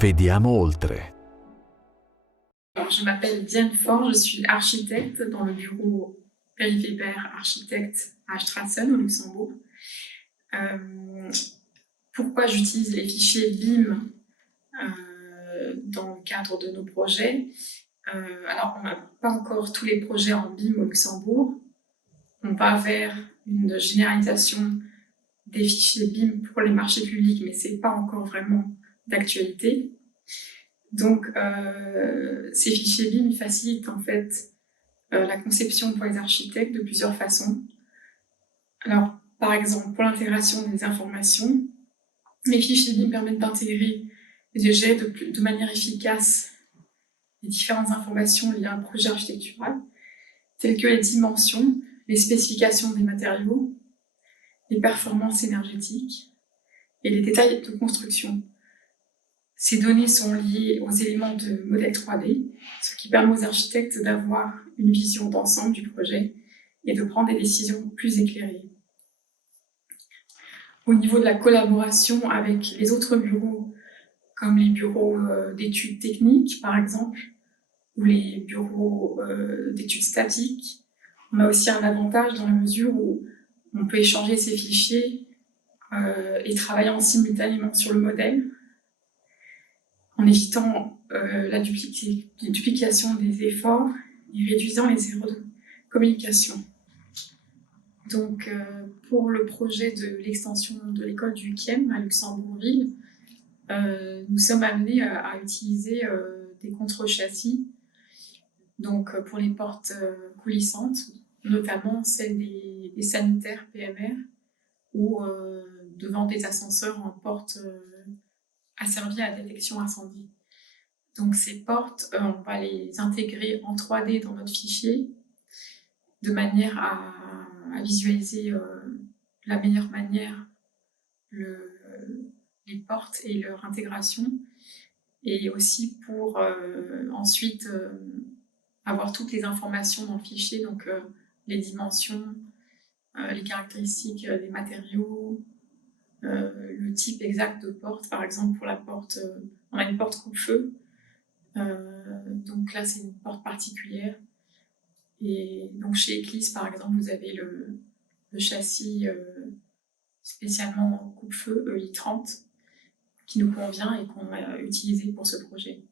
Vediamo oltre. Alors, je m'appelle Diane Faure, je suis architecte dans le bureau Perry Weber Architecte à Strassen au Luxembourg. Pourquoi j'utilise les fichiers BIM dans le cadre de nos projets? Alors, on n'a pas encore tous les projets en BIM au Luxembourg. On va vers une généralisation des fichiers BIM pour les marchés publics, mais ce n'est pas encore vraiment d'actualité. Donc, ces fichiers BIM facilitent en fait la conception pour les architectes de plusieurs façons. Alors, par exemple, pour l'intégration des informations, les fichiers BIM permettent d'intégrer et de gérer de manière efficace les différentes informations liées à un projet architectural, telles que les dimensions, les spécifications des matériaux, les performances énergétiques et les détails de construction. Ces données sont liées aux éléments de modèle 3D, ce qui permet aux architectes d'avoir une vision d'ensemble du projet et de prendre des décisions plus éclairées. Au niveau de la collaboration avec les autres bureaux, comme les bureaux d'études techniques, par exemple, ou les bureaux d'études statiques, on a aussi un avantage dans la mesure où on peut échanger ces fichiers et travailler simultanément sur le modèle, en évitant la duplication des efforts et réduisant les erreurs de communication. Donc, pour le projet de l'extension de l'école du KIEM à Luxembourgville, nous sommes amenés à utiliser des contre-châssis, donc pour les portes coulissantes, notamment celles des sanitaires PMR ou devant des ascenseurs en porte asservies à la détection incendie. Donc ces portes, on va les intégrer en 3D dans notre fichier de manière à visualiser la meilleure manière les portes et leur intégration, et aussi pour ensuite avoir toutes les informations dans le fichier, donc les dimensions, les caractéristiques des matériaux, le type exact de porte. Par exemple, pour la porte, on a une porte coupe-feu, donc là c'est une porte particulière. Et donc chez Eclisse, par exemple, vous avez le châssis spécialement coupe-feu EI30 qui nous convient et qu'on a utilisé pour ce projet.